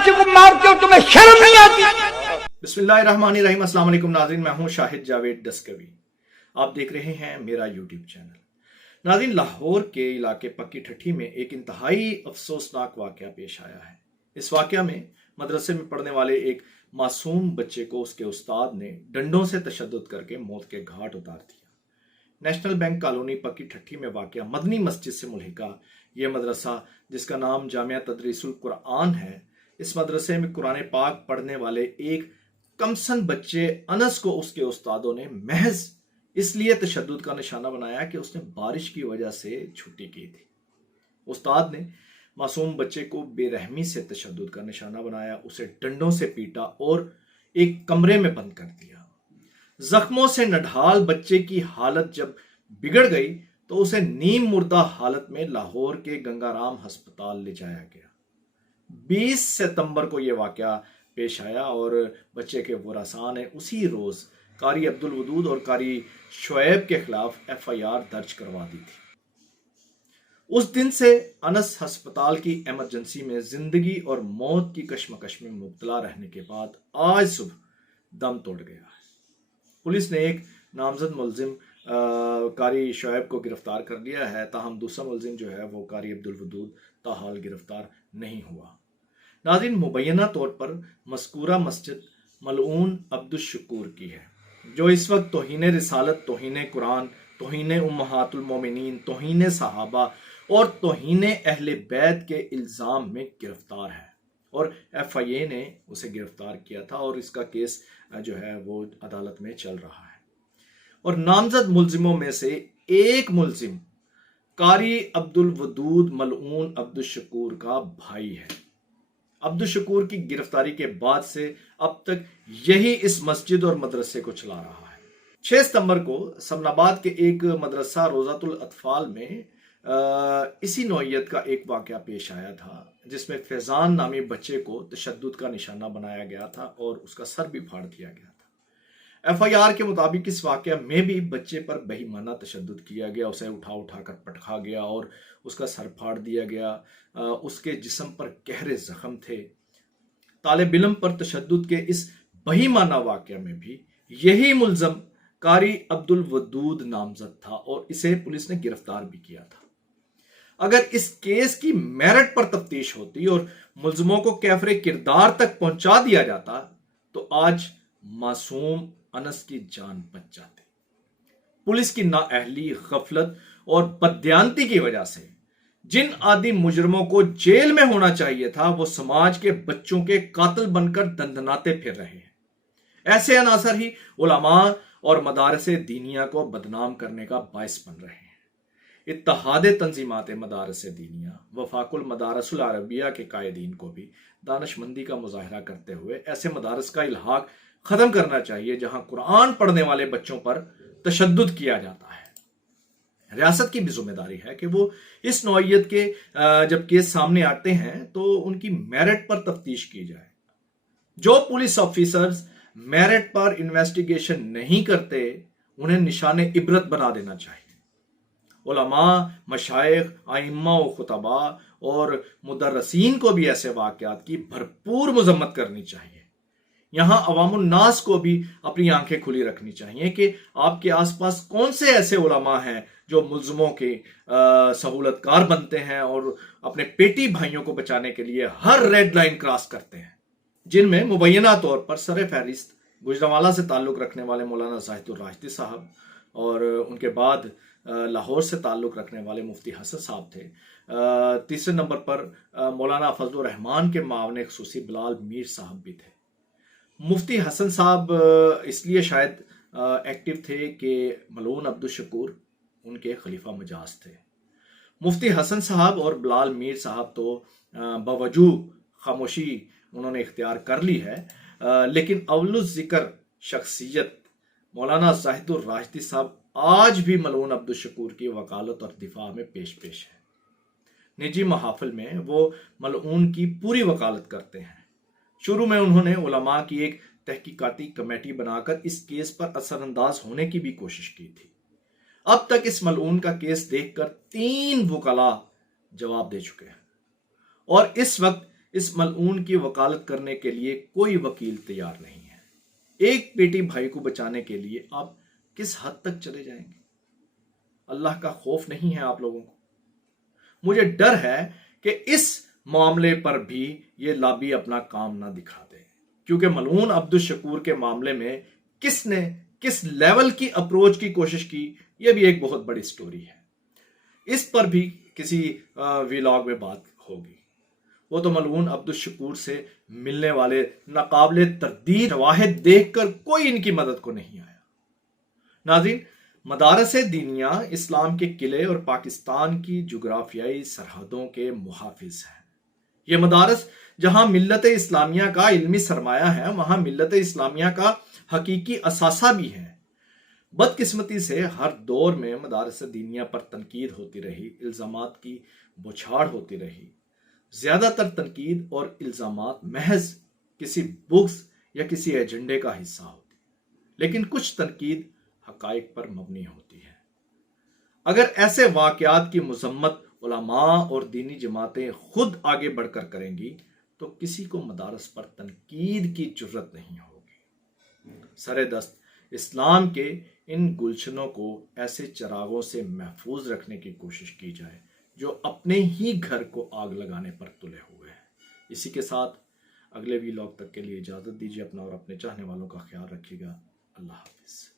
کسی کو مارتے ہو تمہیں شرم نہیں آتی؟ بسمillahirrahmanirrahim۔ السلام علیکم ناظرین، میں ہوں شاہد جاوید دستگوی، آپ دیکھ رہے ہیں میرا یوٹیوب چینل۔ ناظرین، لاہور کے علاقے پکی ٹھٹھی میں ایک انتہائی افسوسناک واقعہ پیش آیا ہے۔ اس واقعہ میں مدرسے میں پڑھنے والے ایک معصوم بچے کو اس کے استاد نے ڈنڈوں سے تشدد کر کے موت کے گھاٹ اتار دیا۔ نیشنل بینک کالونی پکی ٹھٹھی میں واقع مدنی مسجد سے ملحقہ یہ مدرسہ، جس کا نام جامعہ تدریس القرآن ہے، اس مدرسے میں قرآن پاک پڑھنے والے ایک کمسن بچے انس کو اس کے استادوں نے محض اس لیے تشدد کا نشانہ بنایا کہ اس نے بارش کی وجہ سے چھٹی کی تھی۔ استاد نے معصوم بچے کو بے رحمی سے تشدد کا نشانہ بنایا، اسے ڈنڈوں سے پیٹا اور ایک کمرے میں بند کر دیا۔ زخموں سے نڈھال بچے کی حالت جب بگڑ گئی تو اسے نیم مردہ حالت میں لاہور کے گنگا رام ہسپتال لے جایا گیا۔ 20 ستمبر کو یہ واقعہ پیش آیا اور بچے کے ورثاء نے اسی روز قاری عبدالودود اور قاری شعیب کے خلاف FIR درج کروا دی تھی۔ اس دن سے انس ہسپتال کی ایمرجنسی میں زندگی اور موت کی کشمکش میں مبتلا رہنے کے بعد آج صبح دم توڑ گیا ہے۔ پولیس نے ایک نامزد ملزم قاری شعیب کو گرفتار کر لیا ہے، تاہم دوسرا ملزم جو ہے وہ قاری عبدالودود تاحال گرفتار نہیں ہوا۔ ناظرین، مبینہ طور پر مذکورہ مسجد ملعون عبدالشکور کی ہے، جو اس وقت توہین رسالت، توہین قرآن، توہین امہات المومنین، توہین صحابہ اور توہین اہل بیت کے الزام میں گرفتار ہے، اور FIA نے اسے گرفتار کیا تھا اور اس کا کیس جو ہے وہ عدالت میں چل رہا ہے۔ اور نامزد ملزموں میں سے ایک ملزم قاری عبدالودود ملعون عبدالشکور کا بھائی ہے۔ عبدالشکور کی گرفتاری کے بعد سے اب تک یہی اس مسجد اور مدرسے کو چلا رہا ہے۔ 6 ستمبر کو سمن آباد کے ایک مدرسہ روضۃ الاطفال میں اسی نوعیت کا ایک واقعہ پیش آیا تھا، جس میں فیضان نامی بچے کو تشدد کا نشانہ بنایا گیا تھا اور اس کا سر بھی پھاڑ دیا گیا تھا۔ FIR کے مطابق اس واقعہ میں بھی بچے پر بہیمانہ تشدد کیا گیا، اسے اٹھا کر پٹکا گیا اور اس کا سر پھاڑ دیا گیا، اس کے جسم پر گہرے زخم تھے۔ طالب علم پر تشدد کے اس بہیمانہ واقعہ میں بھی یہی ملزم قاری عبدالودود نامزد تھا اور اسے پولیس نے گرفتار بھی کیا تھا۔ اگر اس کیس کی میرٹ پر تفتیش ہوتی اور ملزموں کو کیفر کردار تک پہنچا دیا جاتا تو آج معصوم انس کی جان بچ جاتی۔ پولیس کی نااہلی، غفلت اور بددیانتی کی وجہ سے جن عادی مجرموں کو جیل میں ہونا چاہیے تھا وہ سماج کے بچوں کے قاتل بن کر دندناتے پھر رہے ہیں۔ ایسے عناصر ہی علماء اور مدارس دینیہ کو بدنام کرنے کا باعث بن رہے ہیں۔ اتحاد تنظیمات مدارس دینیہ وفاق المدارس العربیہ کے قائدین کو بھی دانش مندی کا مظاہرہ کرتے ہوئے ایسے مدارس کا الحاق ختم کرنا چاہیے جہاں قرآن پڑھنے والے بچوں پر تشدد کیا جاتا ہے۔ ریاست کی بھی ذمہ داری ہے کہ وہ اس نوعیت کے جب کیس سامنے آتے ہیں تو ان کی میرٹ پر تفتیش کی جائے۔ جو پولیس آفیسرز میرٹ پر انویسٹیگیشن نہیں کرتے انہیں نشان عبرت بنا دینا چاہیے۔ علماء، مشائخ، ائمہ و خطباء اور مدرسین کو بھی ایسے واقعات کی بھرپور مذمت کرنی چاہیے۔ یہاں عوام الناس کو بھی اپنی آنکھیں کھلی رکھنی چاہیے کہ آپ کے آس پاس کون سے ایسے علماء ہیں جو ملزموں کے سہولت کار بنتے ہیں اور اپنے پیٹی بھائیوں کو بچانے کے لیے ہر ریڈ لائن کراس کرتے ہیں، جن میں مبینہ طور پر سر فہرست گوجرانوالہ سے تعلق رکھنے والے مولانا زاہد الراشدی صاحب اور ان کے بعد لاہور سے تعلق رکھنے والے مفتی حسن صاحب تھے۔ تیسرے نمبر پر مولانا فضل الرحمان کے معاون خصوصی بلال میر صاحب بھی تھے۔ مفتی حسن صاحب اس لیے شاید ایکٹیو تھے کہ ملعون عبدالشکور ان کے خلیفہ مجاز تھے۔ مفتی حسن صاحب اور بلال میر صاحب تو باوجود خاموشی انہوں نے اختیار کر لی ہے، لیکن اول الذکر شخصیت مولانا زاہد الراشدی صاحب آج بھی ملعون عبدالشکور کی وکالت اور دفاع میں پیش ہے۔ نجی محافل میں وہ ملعون کی پوری وکالت کرتے ہیں۔ شروع میں انہوں نے علماء کی ایک تحقیقاتی کمیٹی بنا کر اس کیس پر اثر انداز ہونے کی بھی کوشش کی تھی۔ اب تک اس ملعون کا کیس دیکھ کر 3 وکلاء جواب دے چکے ہیں اور اس وقت اس ملعون کی وکالت کرنے کے لیے کوئی وکیل تیار نہیں ہے۔ ایک بیٹی بھائی کو بچانے کے لیے آپ کس حد تک چلے جائیں گے؟ اللہ کا خوف نہیں ہے آپ لوگوں کو؟ مجھے ڈر ہے کہ اس معاملے پر بھی یہ لابی اپنا کام نہ دکھا دے، کیونکہ ملعون عبدالشکور کے معاملے میں کس نے کس لیول کی اپروچ کی کوشش کی، یہ بھی ایک بہت بڑی سٹوری ہے۔ اس پر بھی کسی ویلاگ میں بات ہوگی۔ وہ تو ملعون عبدالشکور سے ملنے والے ناقابل تردید شواہد دیکھ کر کوئی ان کی مدد کو نہیں آیا۔ ناظرین، مدارس دینیہ اسلام کے قلعے اور پاکستان کی جغرافیائی سرحدوں کے محافظ ہیں۔ یہ مدارس جہاں ملت اسلامیہ کا علمی سرمایہ ہے، وہاں ملت اسلامیہ کا حقیقی اثاثہ بھی ہے۔ بدقسمتی سے ہر دور میں مدارس دینیہ پر تنقید ہوتی رہی، الزامات کی بوچھاڑ ہوتی رہی۔ زیادہ تر تنقید اور الزامات محض کسی بغض یا کسی ایجنڈے کا حصہ ہوتی، لیکن کچھ تنقید حقائق پر مبنی ہوتی ہے۔ اگر ایسے واقعات کی مذمت علماء اور دینی جماعتیں خود آگے بڑھ کر کریں گی تو کسی کو مدارس پر تنقید کی جرت نہیں ہوگی۔ سر دست اسلام کے ان گلشنوں کو ایسے چراغوں سے محفوظ رکھنے کی کوشش کی جائے جو اپنے ہی گھر کو آگ لگانے پر تلے ہوئے ہیں۔ اسی کے ساتھ اگلے ویلاگ تک کے لیے اجازت دیجیے۔ اپنا اور اپنے چاہنے والوں کا خیال رکھیے گا۔ اللہ حافظ۔